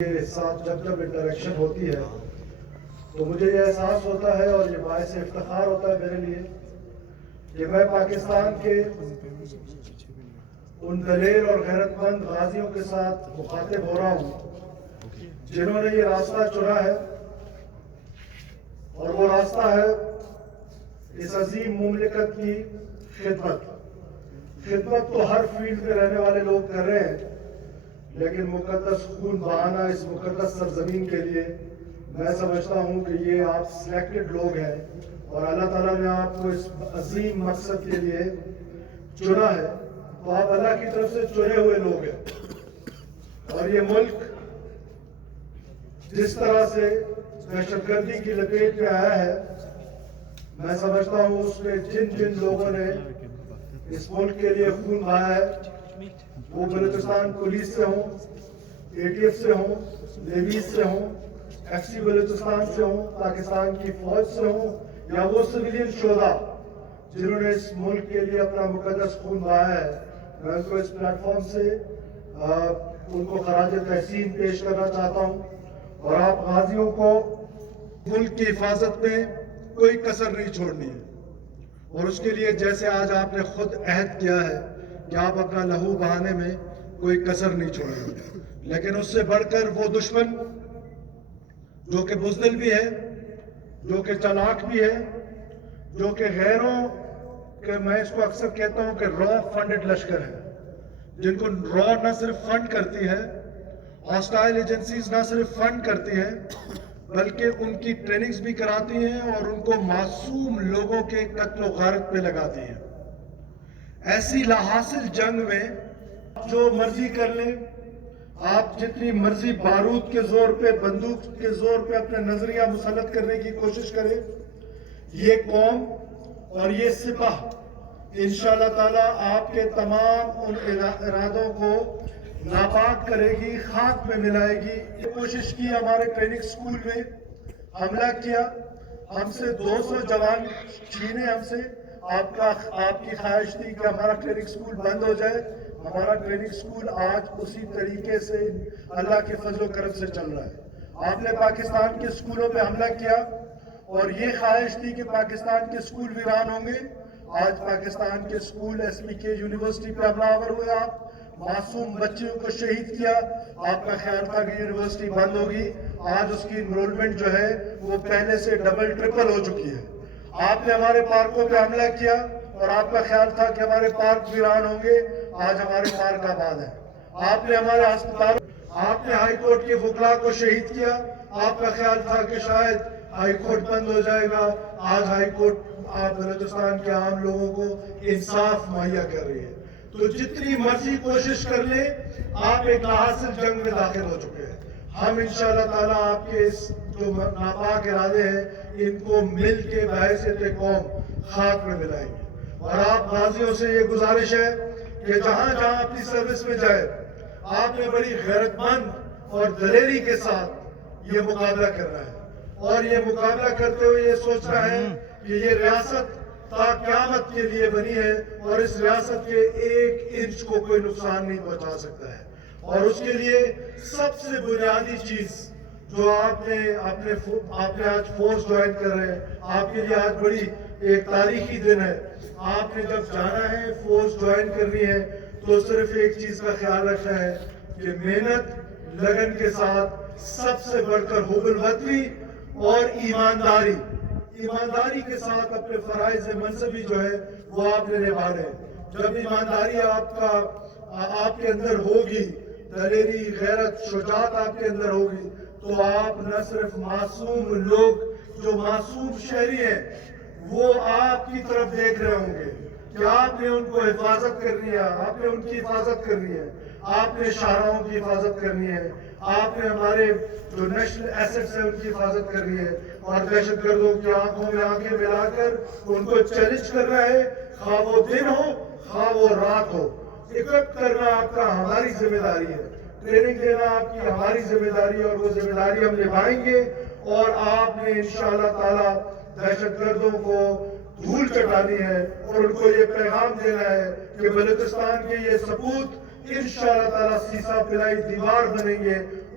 کے ساتھ جب جب انٹریکشن ہوتی ہے تو مجھے یہ احساس ہوتا ہے اور یہ باعث افتخار ہوتا ہے میرے لیے کہ میں پاکستان کے ان دلیر اور غیرت مند غازیوں کے ساتھ مخاطب ہو رہا ہوں جنہوں نے یہ راستہ چنا ہے، اور وہ راستہ ہے اس عظیم مملکت کی خدمت تو ہر فیلڈ میں رہنے والے لوگ کر رہے ہیں، لیکن مقدس خون بہانا اس مقدس سرزمین کے لیے میں سمجھتا ہوں کہ یہ آپ سلیکٹڈ لوگ ہیں اور اللہ تعالیٰ نے آپ کو اس عظیم مقصد کے لیے چنا ہے، تو آپ اللہ کی طرف سے چنے ہوئے لوگ ہیں۔ اور یہ ملک جس طرح سے دہشت گردی کی لپیٹ میں آیا ہے، میں سمجھتا ہوں اس میں جن لوگوں نے اس ملک کے لیے خون بہایا ہے، وہ بلوچستان پولیس سے ہوں، اے ٹی ایف سے ہوں، نیویز سے ہوں، ایف سی بلوچستان سے ہوں، پاکستان کی فوج سے ہوں، یا وہ سویلین شہداء جنہوں نے اس ملک کے لیے اپنا مقدس خون بہایا ہے، میں ان کو اس پلیٹ فارم سے ان کو خراج تحسین پیش کرنا چاہتا ہوں۔ اور آپ غازیوں کو ملک کی حفاظت میں کوئی کسر نہیں چھوڑنی ہے، اور اس کے لیے جیسے آج آپ نے خود عہد کیا ہے کہ آپ اپنا لہو بہانے میں کوئی کسر نہیں چھوڑیں گے، لیکن اس سے بڑھ کر وہ دشمن جو کہ بزدل بھی ہے، جو کہ چالاک بھی ہے، جو کہ غیروں کہ میں اس کو اکثر کہتا ہوں کہ را فنڈڈ لشکر ہے، جن کو را نہ صرف فنڈ کرتی ہے، ہاسٹائل ایجنسیز نہ صرف فنڈ کرتی ہیں بلکہ ان کی ٹریننگز بھی کراتی ہیں اور ان کو معصوم لوگوں کے قتل و غارت پہ لگاتی ہیں۔ ایسی لاحاصل جنگ میں جو مرضی کر لیں، آپ جتنی مرضی بارود کے زور پہ، بندوق کے زور پہ اپنے نظریہ مسلط کرنے کی کوشش کریں، یہ قوم اور یہ سپاہ انشاءاللہ تعالیٰ آپ کے تمام ان ارادوں کو ناپاک کرے گی، خاک میں ملائے گی۔ یہ کوشش کی، ہمارے ٹریننگ سکول میں حملہ کیا، ہم سے 200 جوان چھینے، ہم سے آپ کی خواہش تھی کہ ہمارا ٹریننگ سکول بند ہو جائے۔ ہمارا ٹریننگ سکول آج اسی طریقے سے اللہ کے فضل و کرم سے چل رہا ہے۔ آپ نے پاکستان کے سکولوں پہ حملہ کیا اور یہ خواہش تھی کہ پاکستان کے سکول ویران ہوں گے۔ آج پاکستان کے سکول ایس پی کے یونیورسٹی پہ حملہ آور ہوئے، آپ معصوم بچیوں کو شہید کیا۔ آپ کا خیال تھا کہ یونیورسٹی بند ہوگی، آج اس کی انرولمنٹ جو ہے وہ پہلے سے ڈبل ٹرپل ہو چکی ہے۔ آپ نے ہمارے پارکوں پہ حملہ کیا اور آپ کا خیال تھا کہ ہمارے پارک ویران ہوں گے، آج ہمارے پارک آباد ہیں۔ آپ نے ہمارے ہسپتالوں، آپ نے ہائی کورٹ کے وکلاء کو شہید کیا، آپ کا خیال تھا کہ شاید ہائی کورٹ بند ہو جائے گا، آج ہائی کورٹ آپ بلوچستان کے عام لوگوں کو انصاف مہیا کر رہی ہے۔ تو جتنی مرضی کوشش کر لیں، آپ ایک لاحاصل جنگ میں داخل ہو چکے ہیں۔ ہم انشاءاللہ تعالیٰ آپ کے اس جو ناپاک ارادے ہیں ان کو مل کے بحیثیت قوم خاک میں ملائیں گے۔ اور آپ غازیوں سے یہ گزارش ہے کہ جہاں جہاں اپنی سروس میں جائے، آپ نے بڑی غیرت مند اور دلیری کے ساتھ یہ مقابلہ کرنا ہے، اور یہ مقابلہ کرتے ہوئے یہ سوچنا ہے کہ یہ ریاست تا قیامت کے لیے بنی ہے اور اس ریاست کے ایک انچ کو کوئی نقصان نہیں پہنچا سکتا ہے۔ اور اس کے لیے سب سے بنیادی چیز جو آپ نے آج فورس جوائن کر رہے ہیں، آپ کے لیے آج بڑی ایک تاریخی دن ہے۔ آپ نے جب جانا ہے، فورس جوائن کرنی ہے، تو صرف ایک چیز کا خیال رکھنا ہے کہ محنت لگن کے ساتھ سب سے بڑھ کر حب الوطنی اور ایمانداری کے ساتھ اپنے فرائض منصبی جو ہے وہ آپ نے نبھانے ہیں۔ جب ایمانداری آپ کے اندر ہوگی، دلیری، غیرت، شجاعت آپ کے اندر ہوگی، تو آپ نہ صرف معصوم لوگ جو معصوم شہری ہیں وہ آپ کی طرف دیکھ رہے ہوں گے کہ آپ نے ان کو حفاظت کرنی ہے، آپ نے ان کی حفاظت کرنی ہے، آپ نے شاہراہوں کی حفاظت کرنی ہے، آپ نے ہمارے جو نیشنل ایسٹس ہیں ان کی حفاظت کرنی ہے، اور دہشت گردوں کی آنکھوں میں آنکھیں ملا کر ان کو چیلنج کرنا ہے، خواہ وہ دن ہو خواہ وہ رات ہو۔ اکوپ کرنا آپ کا ہماری ذمہ داری ہے، ٹریننگ دینا آپ کی ہماری ذمہ داری ہے، اور وہ ذمہ داری ہم نبھائیں گے۔ اور آپ نے انشاءاللہ تعالیٰ دہشت گردوں کو دھول چٹانی ہے اور ان کو یہ پیغام دینا ہے کہ بلوچستان کے یہ سپوت انشاءاللہ تعالیٰ سیسا پلائی دیوار بنیں گے،